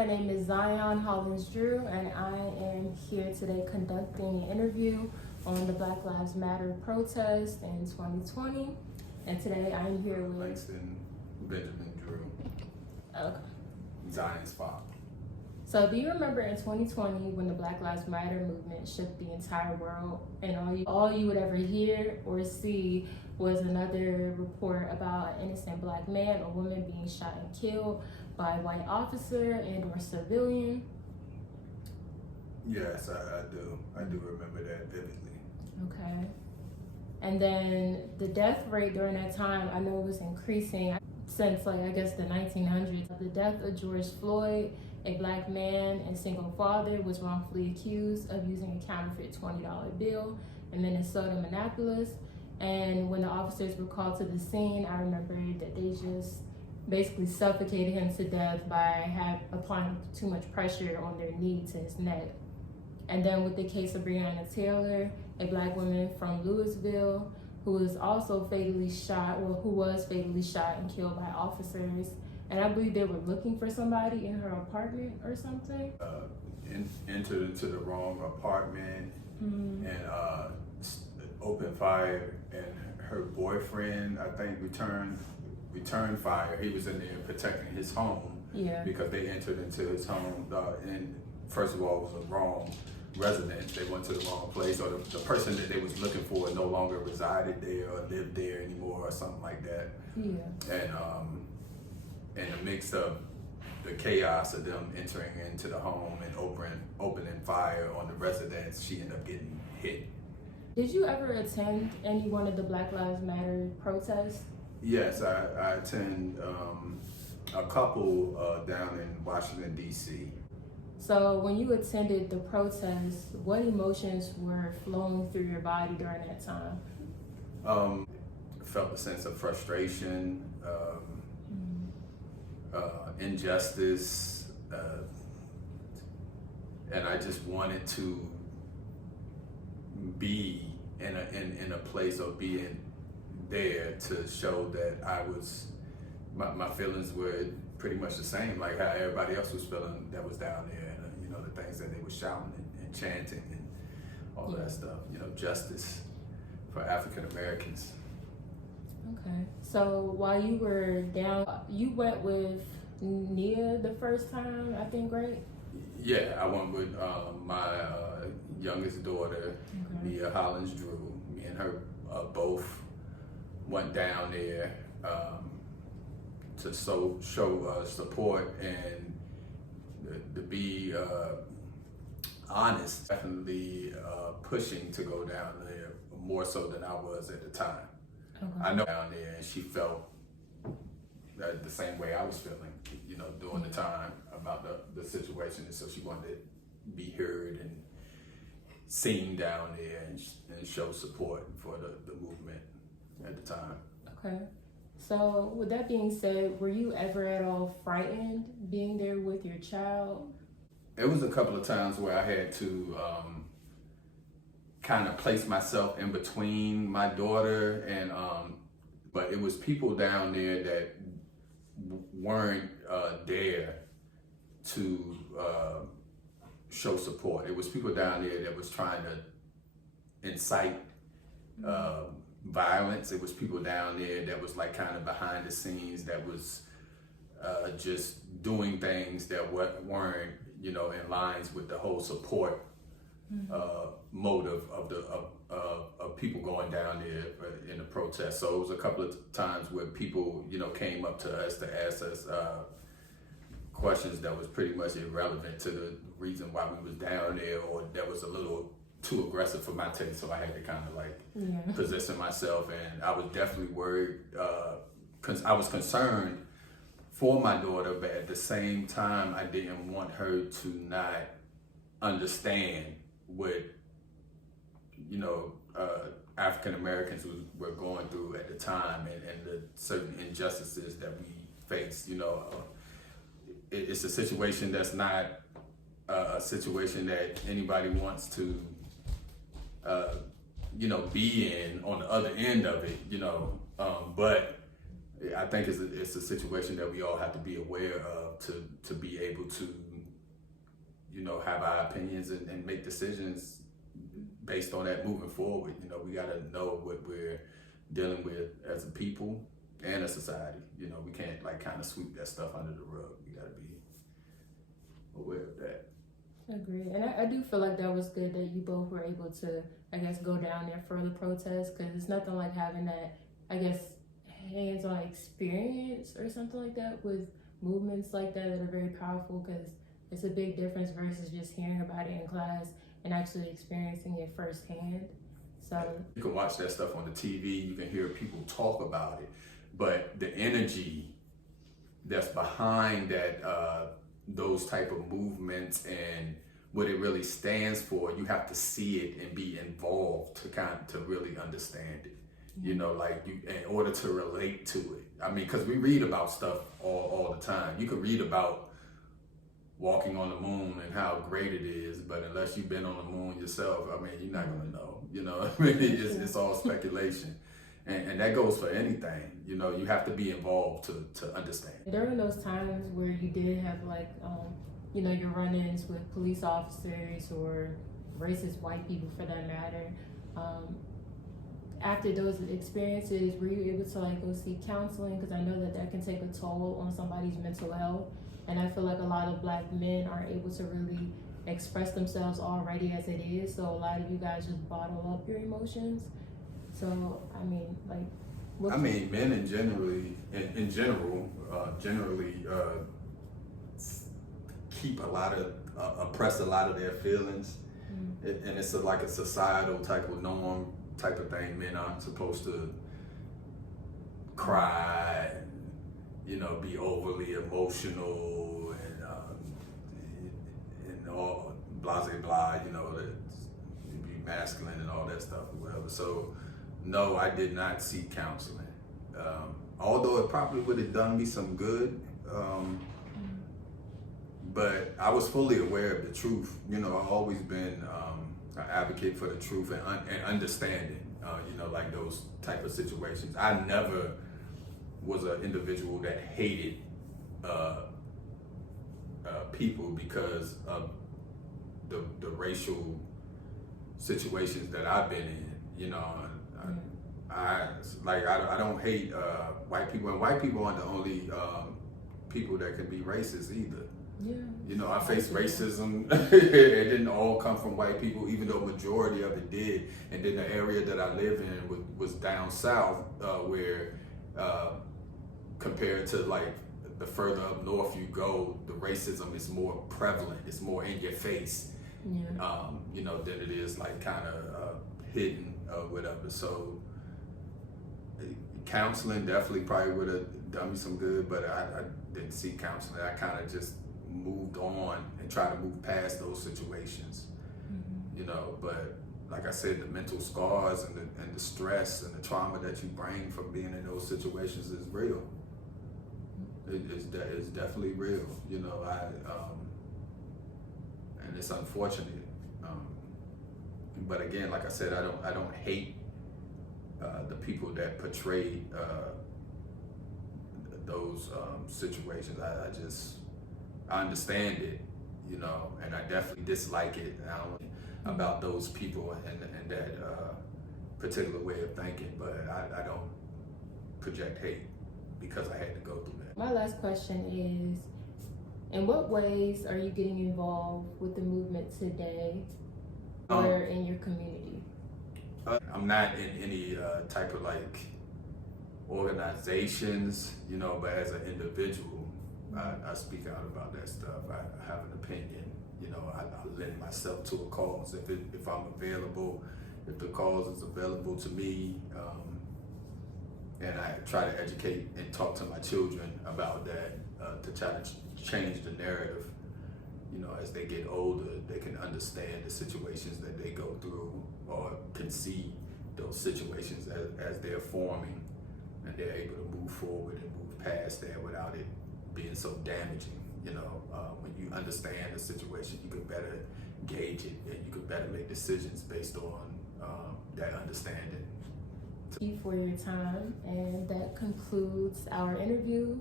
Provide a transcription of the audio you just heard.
my name is Hollins-Drew, and I am here today conducting an interview on the Black Lives Matter protest in 2020. And today I'm here with Langston Benjamin Drew. Okay. Zion's father. So do you remember in 2020 when the Black Lives Matter movement shook the entire world, and all you would ever hear or see was another report about an innocent black man or woman being shot and killed by a white officer and or civilian? Yes, I do. I do remember that vividly. Okay. And then the death rate during that time, I know it was increasing since the 1900s. The death of George Floyd, a black man and single father, was wrongfully accused of using a counterfeit $20 bill in Minnesota, Minneapolis. And when the officers were called to the scene, I remember that they just basically suffocated him to death by applying too much pressure on their knee to his neck. And then with the case of Breonna Taylor, a black woman from Louisville, who was fatally shot and killed by officers. And I believe they were looking for somebody in her apartment or something. Entered into the wrong apartment and opened fire, and her boyfriend, I think, returned fire. He was in there protecting his home because they entered into his home and first of all, it was a wrong residence. They went to the wrong place, or the person that they was looking for no longer resided there or lived there anymore or something like that. Yeah. And in the mix of the chaos of them entering into the home and opening fire on the residence, she ended up getting hit. Did you ever attend any one of the Black Lives Matter protests? Yes, I attend a couple down in Washington, D.C. So when you attended the protests, what emotions were flowing through your body during that time? Felt a sense of frustration, injustice, and I just wanted to be in a place of being there to show that I was, my feelings were pretty much the same, like how everybody else was feeling that was down there, and the things that they were shouting and chanting and all that stuff, justice for African Americans. Okay, so while you were down, you went with Nia the first time, I think, right? Yeah, I went with my youngest daughter, Nia Hollins-Drew. Me and her both went down there to show support and to be honest. Definitely pushing to go down there more so than I was at the time. Okay. I know down there, and she felt the same way I was feeling, during the time about the situation, and so she wanted to be heard and seen down there and show support for the movement at the time. Okay. So with that being said, were you ever at all frightened being there with your child? It was a couple of times where I had to kind of place myself in between my daughter and, but it was people down there that weren't there to show support. It was people down there that was trying to incite violence. It was people down there that was kind of behind the scenes, that was just doing things that weren't, in lines with the whole support motive of people going down there in the protest. So it was a couple of times where people, came up to us to ask us questions that was pretty much irrelevant to the reason why we was down there, or that was a little too aggressive for my taste. So I had to kind of position myself, and I was definitely worried, I was concerned for my daughter, but at the same time, I didn't want her to not understand what, African Americans were going through at the time, and the certain injustices that we face. It's a situation that's not a situation that anybody wants to, be in on the other end of it, but I think it's a situation that we all have to be aware of to be able to you know, have our opinions and make decisions based on that moving forward. You know, we got to know what we're dealing with as a people and a society. You know, we can't like kind of sweep that stuff under the rug. We got to be aware of that. Agree. And I do feel like that was good that you both were able to, I guess, go down there for the protest, because it's nothing like having that, I guess, hands-on experience or something like that with movements like that are very powerful, because it's a big difference versus just hearing about it in class and actually experiencing it firsthand. So you can watch that stuff on the TV, you can hear people talk about it, but the energy that's behind that, those type of movements and what it really stands for, you have to see it and be involved to really understand it. You know, like you, in order to relate to it. I mean, because we read about stuff all the time. You can read about walking on the moon and how great it is, but unless you've been on the moon yourself, I mean, you're not gonna know. You know, I mean, it's all speculation, and that goes for anything. You know, you have to be involved to understand. during those times where you did have like, you know, your run-ins with police officers or racist white people for that matter, after those experiences, were you able to like go seek counseling? Because I know that can take a toll on somebody's mental health, and I feel like a lot of Black men aren't able to really express themselves already as it is, so a lot of you guys just bottle up your emotions. So I mean, like, Men in general, generally keep a lot of oppress a lot of their feelings, and it's like a societal type of norm type of thing. Men aren't supposed to cry, and, you know, be overly emotional and all blah blah blah. You know, be masculine and all that stuff or whatever. So no, I did not seek counseling. Although it probably would have done me some good. But I was fully aware of the truth. You know, I've always been an advocate for the truth and understanding, you know, like those type of situations. I never was an individual that hated people because of the racial situations that I've been in. You know, I don't hate white people, and white people aren't the only people that can be racist either. yeah, You know, I faced racism. It didn't all come from white people, even though majority of it did. And then the area that I live in was down south, where compared to like the further up north you go, the racism is more prevalent. It's more in your face, you know, than it is like kind of hidden or whatever. So counseling definitely probably would have done me some good, but I didn't seek counseling. I kind of just moved on and tried to move past those situations, you know. But like I said, the mental scars and the stress and the trauma that you bring from being in those situations is real. It's definitely real, you know. And it's unfortunate. But again, like I said, I don't hate the people that portray those situations. I understand it, you know, and I definitely dislike it about those people and that particular way of thinking, but I don't project hate because I had to go through that. My last question is, in what ways are you getting involved with the movement today or in your community? I'm not in any type of like organizations, you know, but as an individual, I speak out about that stuff. I have an opinion, you know. I lend myself to a cause if I'm available, if the cause is available to me, and I try to educate and talk to my children about that, to try to change the narrative. You know, as they get older, they can understand the situations that they go through, or can see those situations as they're forming, and they're able to move forward and move past that without it being so damaging. You know, when you understand the situation, you can better gauge it and you can better make decisions based on that understanding. Thank you for your time, and that concludes our interview.